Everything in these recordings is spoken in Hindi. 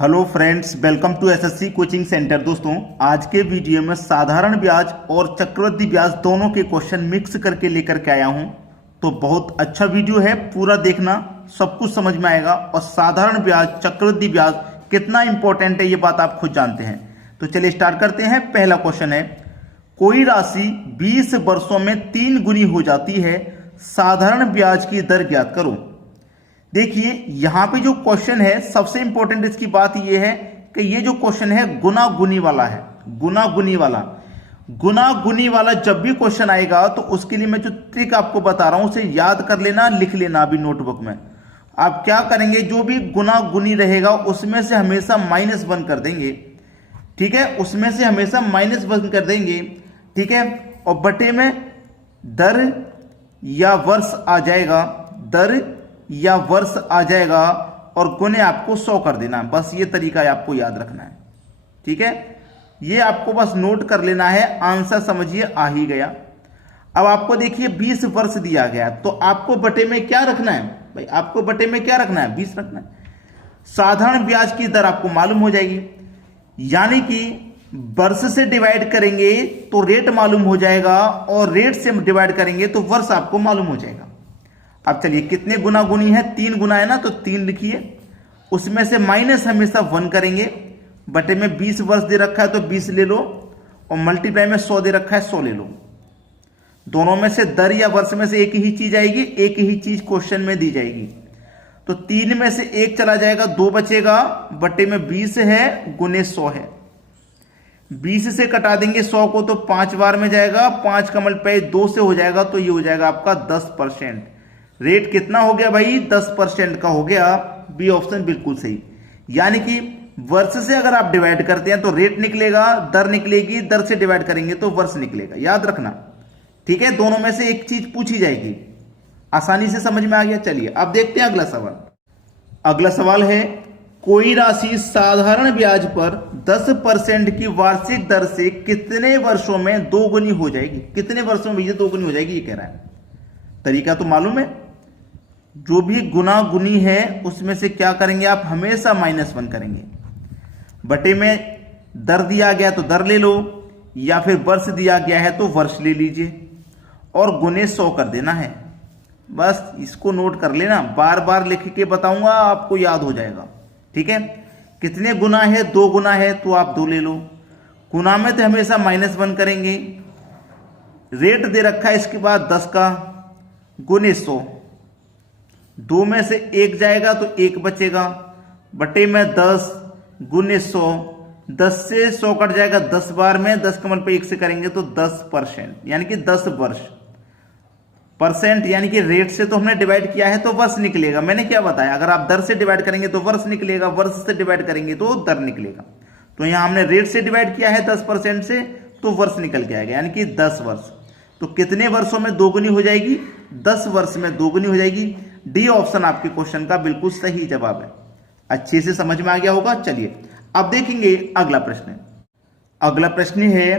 Hello friends, welcome to SSC coaching centre. दोस्तों, आज के वीडियो में साधारण ब्याज और चक्रवृद्धि ब्याज दोनों के क्वेश्चन मिक्स करके लेकर के आया हूं। तो बहुत अच्छा वीडियो है, पूरा देखना, सब कुछ समझ में आएगा। और साधारण ब्याज चक्रवृद्धि ब्याज कितना इंपॉर्टेंट है ये बात आप खुद जानते हैं। तो चलिए स्टार्ट करते हैं। पहला क्वेश्चन है, कोई राशि 20 वर्षों में 3 गुनी हो जाती है, साधारण ब्याज की दर ज्ञात करो। देखिए यहां पे जो क्वेश्चन है, सबसे इंपॉर्टेंट इसकी बात यह है कि ये जो क्वेश्चन है गुना गुनी वाला है। गुना गुनी वाला जब भी क्वेश्चन आएगा तो उसके लिए मैं जो ट्रिक आपको बता रहा हूं उसे याद कर लेना, लिख लेना अभी नोटबुक में। आप क्या करेंगे, जो भी गुना गुनी रहेगा उसमें से हमेशा -1 कर देंगे। ठीक है, उसमें से हमेशा -1 कर देंगे। ठीक है, और बटे में दर या वर्ष आ जाएगा, दर या वर्ष आ जाएगा, और गुने आपको 100 कर देना। बस ये तरीका है, आपको याद रखना है। ठीक है, ये आपको बस नोट कर लेना है। आंसर समझिए आ ही गया। अब आपको देखिए 20 वर्ष दिया गया, तो आपको बटे में क्या रखना है भाई? आपको बटे में क्या रखना है? 20 रखना है। साधारण ब्याज की दर आपको मालूम हो जाएगी, यानी कि वर्ष से डिवाइड करेंगे तो रेट मालूम हो जाएगा, और रेट से डिवाइड करेंगे तो वर्ष आपको मालूम हो जाएगा। अब चलिए, कितने गुना गुनी है? 3 गुना है ना, तो 3 लिखिए। उसमें से माइनस हमेशा 1 करेंगे। बटे में 20 वर्ष दे रखा है तो 20 ले लो, और मल्टीप्लाई में 100 दे रखा है 100 ले लो। दोनों में से दर या वर्ष में से एक ही चीज आएगी, एक ही चीज क्वेश्चन में दी जाएगी। तो 3 में से 1 चला जाएगा, 2 बचेगा। बटे में 20 है, गुने 100 है। 20 से कटा देंगे 100 को तो 5 बार में जाएगा। 5 का मल्टीप्लाई 2 से हो जाएगा, तो ये हो जाएगा आपका 10%। रेट कितना हो गया भाई? 10% का हो गया। बी ऑप्शन बिल्कुल सही। यानी कि वर्ष से अगर आप डिवाइड करते हैं तो रेट निकलेगा, दर निकलेगी, दर से डिवाइड करेंगे तो वर्ष निकलेगा। याद रखना, ठीक है? दोनों में से एक चीज पूछी जाएगी। आसानी से समझ में आ गया। चलिए अब देखते हैं अगला सवाल। अगला सवाल है, कोई राशि साधारण ब्याज पर 10% की वार्षिक दर से कितने वर्षों में 2 गुनी हो जाएगी? कितने वर्षों में ये 2 गुनी हो जाएगी, ये कह रहा है। तरीका तो मालूम है, जो भी गुना गुनी है उसमें से क्या करेंगे आप? हमेशा -1 करेंगे। बटे में दर दिया गया तो दर ले लो, या फिर वर्ष दिया गया है तो वर्ष ले लीजिए, और गुने 100 कर देना है। बस इसको नोट कर लेना, बार बार लिख के बताऊंगा, आपको याद हो जाएगा। ठीक है, कितने गुना है? 2 गुना है तो आप 2 ले लो। गुना में तो हमेशा -1 करेंगे। रेट दे रखा है इसके बाद 10 का, गुने 100। 2 में से 1 जाएगा तो 1 बचेगा। बटे में 10 गुने 100। 10 से 100 कट जाएगा 10 बार में। 10 का मल्टीप्लाई 1 से करेंगे तो 10%, यानी कि 10 वर्ष। परसेंट यानी कि रेट से तो हमने डिवाइड किया है तो वर्ष निकलेगा। मैंने क्या बताया? अगर आप दर से डिवाइड करेंगे तो वर्ष निकलेगा, वर्ष से डिवाइड करेंगे तो दर निकलेगा। तो यहां हमने रेट से डिवाइड किया है 10% से, तो वर्ष निकल के आएगा, यानी कि 10 वर्ष। तो कितने वर्षों में 2 गुनी हो जाएगी? 10 वर्ष में 2 गुनी हो जाएगी। डी ऑप्शन आपके क्वेश्चन का बिल्कुल सही जवाब है। अच्छे से समझ में आ गया होगा। चलिए अब देखेंगे अगला प्रश्न। अगला प्रश्न है,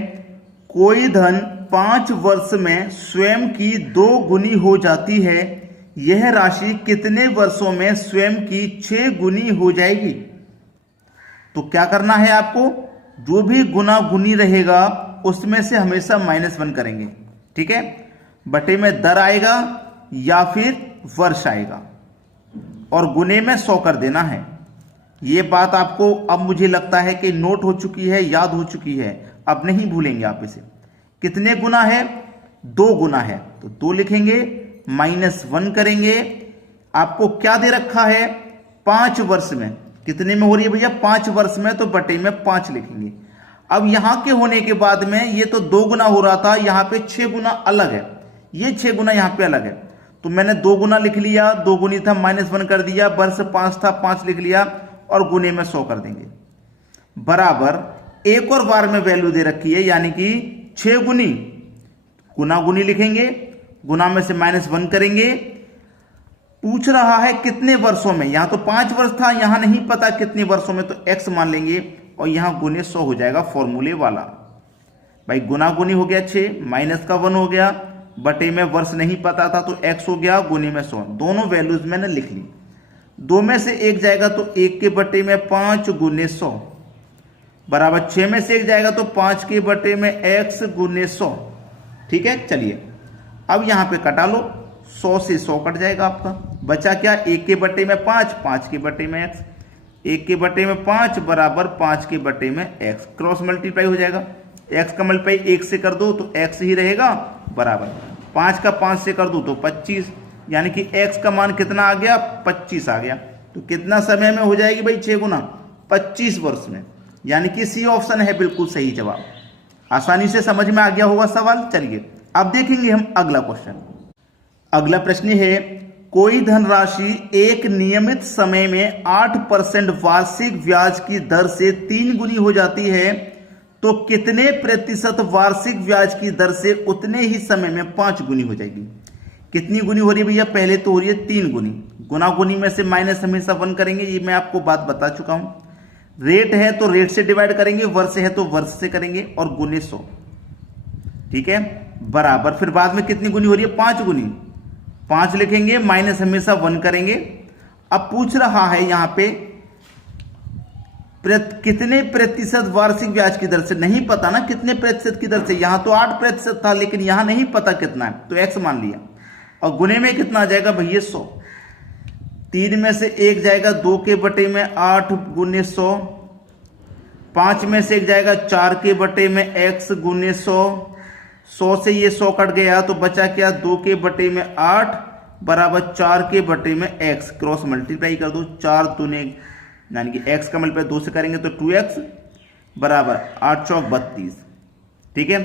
कोई धन 5 वर्ष में स्वयं की 2 गुनी हो जाती है, यह राशि कितने वर्षों में स्वयं की 6 गुनी हो जाएगी? तो क्या करना है आपको? जो भी गुना गुनी रहेगा उसमें से हमेशा -1 करेंगे। ठीक है, बटे में दर आएगा या फिर वर्ष आएगा, और गुने में 100 कर देना है। यह बात आपको अब मुझे लगता है कि नोट हो चुकी है, याद हो चुकी है, अब नहीं भूलेंगे आप इसे। कितने गुना है? 2 गुना है, तो 2 लिखेंगे, -1 करेंगे। आपको क्या दे रखा है? 5 वर्ष में। कितने में हो रही है भैया? 5 वर्ष में, तो बटे में 5 लिखेंगे। अब यहां के होने के बाद में ये तो 2 गुना हो रहा था, यहां पे 6 गुना अलग है, ये 6 गुना यहां पे अलग है। तो मैंने 2 गुना लिख लिया, 2 गुनी था, -1 कर दिया। वर्ष 5 था, 5 लिख लिया, और गुने में 100 कर देंगे। बराबर एक और बार में वैल्यू दे रखी है, यानी कि 6 गुनी। गुना गुनी लिखेंगे, गुना में से -1 करेंगे। पूछ रहा है कितने वर्षों में। यहां तो 5 वर्ष था, यहां नहीं पता कितने वर्षों में, तो x मान लेंगे, और यहां गुने 100 हो जाएगा फॉर्मूले वाला। भाई गुना गुनी हो गया 6, माइनस का 1 हो गया, बटे में वर्ष नहीं पता था तो x हो गया, गुने में 100। दोनों वैल्यूज मैंने लिख ली। 2 में से 1 जाएगा तो 1 के बटे में 5 गुने 100 बराबर 6 में से 1 जाएगा तो 5 के बटे में x गुने 100। ठीक है, चलिए अब यहां पे कटा लो, 100 से 100 कट जाएगा आपका, बचा क्या 1 के बटे में 5, 5 के बटे में x, 1 के बटे में 5 बराबर 5 के बटे में x, क्रॉस मल्टीप्लाई हो जाएगा, x का मल्टीप्लाई 1 से कर दो तो x ही रहेगा बराबर 5 का 5 से कर दो तो 25, यानी कि x का मान कितना आ गया 25 आ गया। तो कितना समय में हो जाएगी भाई 6 गुना 25 वर्ष में, यानी कि सी ऑप्शन है बिल्कुल सही जवाब। आसानी से समझ में आ गया होगा सवाल। चलिए अब देखेंगे हम अगला क्वेश्चन। अगला प्रश्न है कोई धनराशि एक नियमित समय में 8% वार्षिक ब्याज की दर से 3 गुनी हो जाती है तो कितने प्रतिशत वार्षिक ब्याज की दर से उतने ही समय में 5 गुनी हो जाएगी। कितनी गुनी हो रही है भैया, पहले तो हो रही है 3 गुनी, गुना गुनी में से माइनस हमेशा 1 करेंगे, ये मैं आपको बात बता चुका हूं। रेट है तो रेट से डिवाइड करेंगे, वर्ष है तो वर्ष से करेंगे और गुने 100। ठीक है, बराबर फिर बाद में कितनी गुनी हो रही है 5 गुनी, 5 लिखेंगे, माइनस हमेशा 1 करेंगे। अब पूछ रहा है यहां पे कितने प्रतिशत वार्षिक ब्याज की दर से, नहीं पता ना कितने प्रतिशत की दर से, यहां तो 8% था लेकिन यहां नहीं पता कितना है तो x मान लिया, और गुने में कितना आ जाएगा भैया 100, 3 में से 1 जाएगा 2 के बटे में 8 गुने 100, 5 में से 1 जाएगा 4 के बटे में x गुने 100, 100 से ये 100 कट गया तो बचा क्या 2 के बटे में 8 बराबर 4 के बटे में x, क्रॉस मल्टीप्लाई कर दो, 4 दूने यानी कि x का मल्टीप्लाई 2 से करेंगे तो 2x बराबर 8 चौक 32। ठीक है,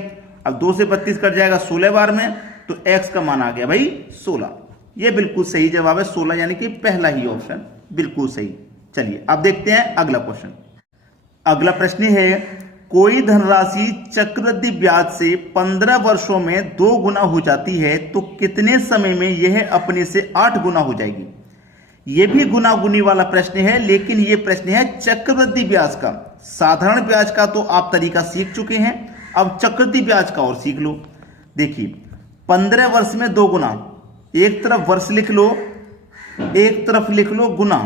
अब 2 से 32 कट जाएगा 16 बार में तो x का मान आ गया भाई 16। ये बिल्कुल सही जवाब है 16, यानी कि पहला ही ऑप्शन बिल्कुल सही। चलिए अब देखते हैं अगला क्वेश्चन। अगला प्रश्न है कोई धनराशि चक्रवृद्धि ब्याज से 15 वर्षों में 2 गुना हो जाती है तो कितने समय में यह अपने से 8 गुना हो जाएगी। यह भी गुना गुनी वाला प्रश्न है, लेकिन यह प्रश्न है चक्रवृद्धि ब्याज का। साधारण ब्याज का तो आप तरीका सीख चुके हैं, अब चक्रवृद्धि ब्याज का और सीख लो। देखिए 15 वर्ष में 2 गुना, एक तरफ वर्ष लिख लो, एक तरफ लिख लो गुना।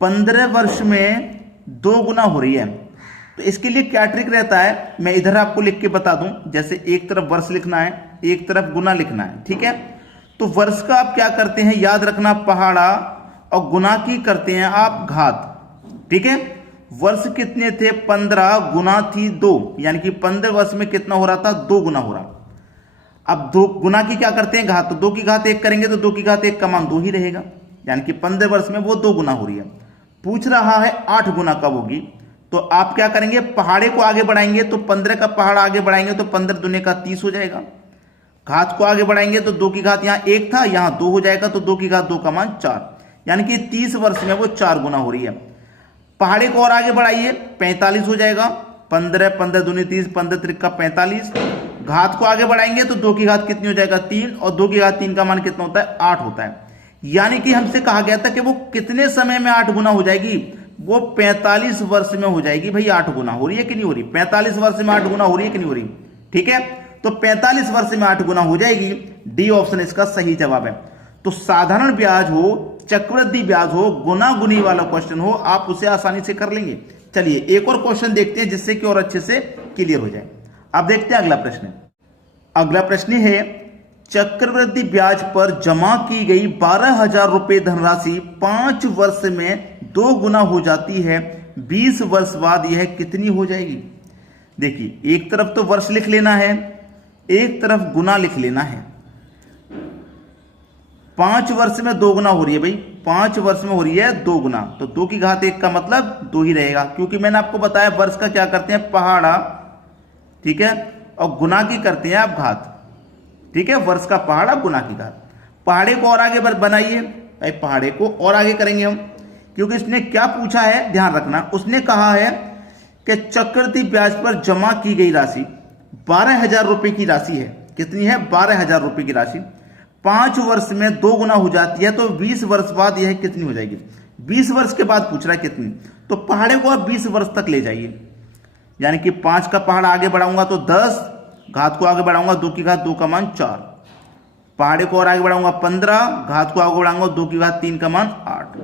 15 वर्ष में 2 गुना हो रही है तो इसके लिए क्या ट्रिक रहता है, मैं इधर आपको लिख के बता दूं। जैसे एक तरफ वर्ष लिखना है, एक तरफ गुना लिखना है। ठीक है, तो वर्ष का आप क्या करते हैं, याद रखना पहाड़ा, और गुना की करते हैं आप घात। ठीक है, वर्ष कितने थे 15, गुना थी 2, यानी कि 15 वर्ष में कितना हो रहा था 2 गुना हो रहा। अब 2 गुना की क्या करते हैं घात, तो 2 की घात 1 करेंगे तो 2 की घात 1 का मान 2 ही रहेगा, यानी कि 15 वर्ष में वो 2 गुना हो रही है। पूछ रहा है 8 गुना कब होगी, तो आप क्या करेंगे पहाड़े को आगे बढ़ाएंगे तो 15 का पहाड़ा आगे बढ़ाएंगे तो 15 दूने का 30 हो जाएगा। घात को आगे बढ़ाएंगे तो 2 की घात यहां 1 था, यहां 2 हो जाएगा तो 2 की घात 2 का मान 4, यानी कि 30 वर्ष में वो 4 गुना हो रही है। पहाड़े को और आगे बढ़ाइए 45 हो जाएगा, 15 15 दूनी 30, 15 त्रिक का 45। घात को आगे बढ़ाएंगे तो 2 की घात कितनी हो जाएगा 3, और 2 की घात 3 का मान कितना होता है 8 होता है। यानी कि हमसे कहा गया था कि वो कितने समय में 8 गुना हो जाएगी, वो 45 वर्ष में हो जाएगी। भाई 8 गुना हो रही है कि नहीं हो रही, 45 वर्ष में 8 गुना हो रही है कि नहीं हो रही। ठीक है, तो 45 वर्ष में 8 गुना हो जाएगी, डी ऑप्शन इसका सही जवाब है। तो साधारण ब्याज हो, चक्रवृद्धि ब्याज हो, गुना गुनी वाला क्वेश्चन हो, आप उसे आसानी से कर लेंगे। चलिए एक और क्वेश्चन देखते हैं जिससे कि और अच्छे से क्लियर हो जाए। अब देखते हैं अगला प्रश्न। अगला प्रश्न है चक्रवृद्धि ब्याज पर जमा की गई 12,000 रुपए धनराशि 5 वर्ष में 2 गुना हो जाती है, 20 वर्ष बाद यह कितनी हो जाएगी। देखिए एक तरफ तो वर्ष लिख लेना है, एक तरफ गुना लिख लेना है। 5 वर्ष में 2 गुना हो रही है भाई, 5 वर्ष में हो रही है 2 गुना, तो 2 की घात 1 का मतलब 2 ही रहेगा, क्योंकि मैंने आपको बताया वर्ष का क्या करते हैं पहाड़ा, ठीक है, और गुना की करते हैं आप घात। ठीक है, वर्ष का पहाड़ा गुना की घात। पहाड़े को और आगे बनाइए भाई, पहाड़े को और आगे करेंगे हम, क्योंकि इसने क्या पूछा है ध्यान रखना। उसने कहा है कि चक्रवृद्धि ब्याज पर जमा की गई राशि 12,000 रुपए की राशि है। कितनी है 12,000 रुपए की राशि 5 वर्ष में 2 गुना हो जाती है, तो 20 वर्ष बाद यह कितनी हो जाएगी। 20 वर्ष के बाद पूछ रहा है कितनी, तो पहाड़े को आप 20 वर्ष तक ले जाइए, यानी कि 5 का पहाड़ा आगे बढ़ाऊंगा तो 10, घात को आगे बढ़ाऊंगा 2 की घात 2 का मान 4, पहाड़े को और आगे बढ़ाऊंगा 15, घात को आगे बढ़ाऊंगा 2 की घात 3 का मान 8,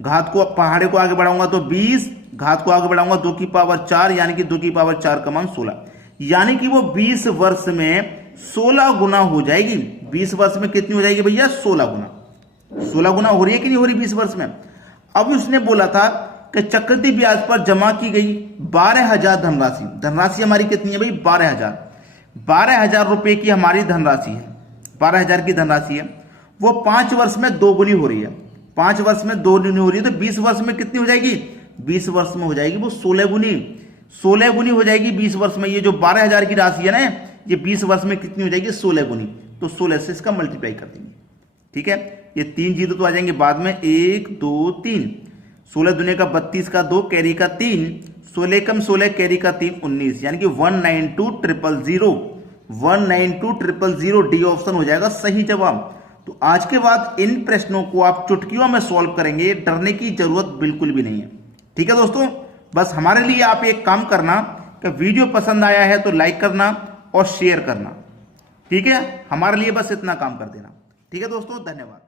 घात को पहाड़े को आगे बढ़ाऊंगा तो 20, घात को आगे बढ़ाऊंगा 2 की पावर 4 यानी कि 2 की पावर 4 का मान 16, यानी कि वो 20 वर्ष में 16 गुना हो जाएगी। 20 वर्ष में कितनी हो जाएगी भैया? 16 गुना। 16 गुना हो रही है कि नहीं हो रही 20 वर्ष में? अब उसने बोला था कि चक्रवृद्धि ब्याज पर जमा की गई 12,000 धनराशि, धनराशि हमारी कितनी है भाई? 12,000। 12,000 रुपए की हमारी धनराशि है, 12,000 की धनराशि है, वो 5 वर्ष में 2 गुनी हो रही है। 5 वर्ष में 2 गुनी हो रही है तो 20 वर्ष में कितनी हो जाएगी? 20 वर्ष में हो जाएगी वो 16 गुनी। 16 गुनी हो जाएगी 20 वर्ष में। ये जो 12,000 की राशि है ना, ये 20 वर्ष में कितनी हो जाएगी? 16 गुनी। तो 16 से इसका मल्टीप्लाई कर देंगे, ठीक है। ये 3 जीरो तो आ जाएंगे बाद में, 1 2 3, 16 दुनिया का 32 का 2 कैरी का 3, 16 कम 16 कैरी का 3 19, यानी कि 192,000, 192,000 डी ऑप्शन हो जाएगा सही जवाब। तो आज के बाद इन प्रश्नों को आप चुटकियों में सॉल्व करेंगे, डरने की जरूरत बिल्कुल भी नहीं है, ठीक है दोस्तों। बस हमारे लिए आप एक काम करना कि वीडियो पसंद आया है तो लाइक करना और शेयर करना, ठीक है। हमारे लिए बस इतना काम कर देना, ठीक है दोस्तों। धन्यवाद।